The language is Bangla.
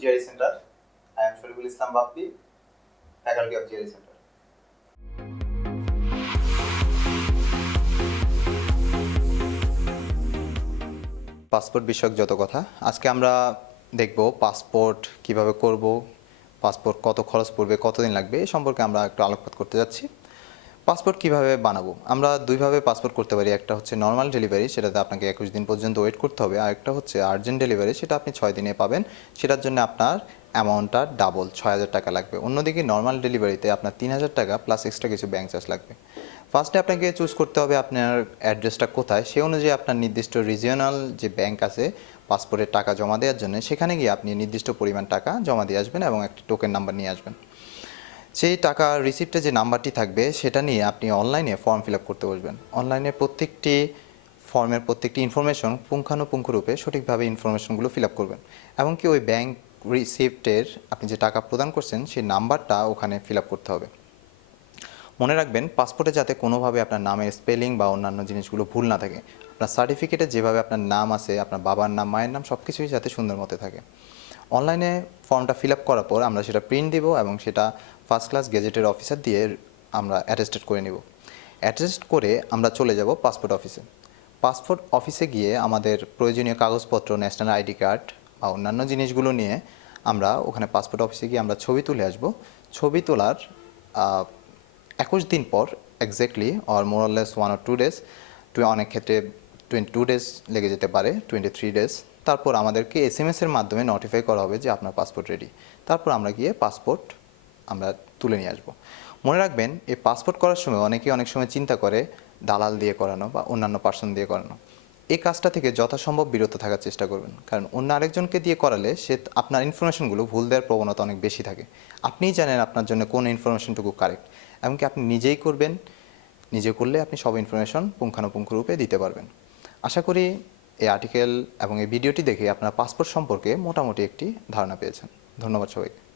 GRE centre I am Shariful Islam Bappi faculty of GRE centre passport বিষয়ক যত কথা, আজকে আমরা দেখব পাসপোর্ট কীভাবে করব পাসপোর্ট কত খরচ পড়বে, কতদিন লাগবে, এ সম্পর্কে আমরা একটু আলোকপাত করতে যাচ্ছি। পাসপোর্ট কীভাবে বানাবো? আমরা দুইভাবে পাসপোর্ট করতে পারি। একটা হচ্ছে নর্মাল ডেলিভারি সেটাতে আপনাকে একুশ দিন পর্যন্ত ওয়েট করতে হবে। আর একটা হচ্ছে আর্জেন্ট ডেলিভারি সেটা আপনি ছয় দিনে পাবেন। সেটার জন্য আপনার অ্যামাউন্টটা ডাবল ছয় হাজার টাকা লাগবে। অন্যদিকে নর্মাল ডেলিভারিতে আপনার তিন হাজার টাকা প্লাস এক্সট্রা কিছু ব্যাঙ্ক চার্জ লাগবে। ফার্স্টে আপনাকে চুজ করতে হবে আপনার অ্যাড্রেসটা কোথায়। সে অনুযায়ী আপনার নির্দিষ্ট রিজিওনাল যে ব্যাংক আছে পাসপোর্টের টাকা জমা দেওয়ার জন্য, সেখানে গিয়ে আপনি নির্দিষ্ট পরিমাণ টাকা জমা দিয়ে আসবেন এবং একটি টোকেন নাম্বার নিয়ে আসবেন। সেই টাকা রিসিপ্টে যে নাম্বারটি থাকবে, সেটা নিয়ে আপনি অনলাইনে ফর্ম ফিল আপ করতে বসবেন। অনলাইনে প্রত্যেকটি ফর্মের প্রত্যেকটি ইনফরমেশন পুঙ্খানুপুঙ্খরূপে সঠিকভাবে ইনফরমেশনগুলো ফিল আপ করবেন। এমনকি ওই ব্যাংক রিসিপ্টের আপনি যে টাকা প্রদান করছেন, সেই নাম্বারটা ওখানে ফিল আপ করতে হবে। মনে রাখবেন পাসপোর্টে যাতে কোনোভাবে আপনার নামের স্পেলিং বা অন্যান্য জিনিসগুলো ভুল না থাকে। আপনার সার্টিফিকেটে যেভাবে আপনার নাম আছে, আপনার বাবার নাম, মায়ের নাম সব কিছুই যাতে সুন্দর মতো থাকে। অনলাইনে ফর্মটা ফিল আপ করার পর আমরা সেটা প্রিন্ট দিব এবং সেটা ফার্স্ট ক্লাস গেজেটের অফিসার দিয়ে আমরা অ্যাটেস্টেড করে নিব। অ্যাটেস্ট করে আমরা চলে যাব পাসপোর্ট অফিসে পাসপোর্ট অফিসে গিয়ে আমাদের প্রয়োজনীয় কাগজপত্র ন্যাশনাল আইডি কার্ড বা অন্যান্য জিনিসগুলো নিয়ে আমরা ওখানে পাসপোর্ট অফিসে গিয়ে আমরা ছবি তুলে আসব। ছবি তোলার একুশ দিন পর exactly or more less one or two days অনেক ক্ষেত্রে টোয়েন্টি টু ডেজ লেগে যেতে পারে টোয়েন্টি থ্রি ডেজ তারপর আমাদেরকে এস এম এসের মাধ্যমে নোটিফাই করা হবে যে আপনার পাসপোর্ট রেডি তারপর আমরা গিয়ে পাসপোর্ট আমরা তুলে নিয়ে আসব। মনে রাখবেন, এই পাসপোর্ট করার সময় অনেকে অনেক সময় চিন্তা করে দালাল দিয়ে করানো বা অন্যান্য পার্সন দিয়ে করানো। এই কাজটা থেকে যথাসম্ভব বিরত থাকার চেষ্টা করবেন। কারণ অন্য আরেকজনকে দিয়ে করালে সে আপনার ইনফরমেশনগুলো ভুল দেওয়ার প্রবণতা অনেক বেশি থাকে। আপনিই জানেন আপনার জন্য কোন ইনফরমেশনটুকু কারেক্ট এমনকি আপনি নিজেই করবেন, নিজে করলে আপনি সব ইনফরমেশন পুঙ্খানুপুঙ্খ রূপে দিতে পারবেন। আশা করি এই আর্টিকেল এবং এই ভিডিওটি দেখে আপনার পাসপোর্ট সম্পর্কে মোটামুটি একটি ধারণা পেয়েছেন। ধন্যবাদ সবাইকে।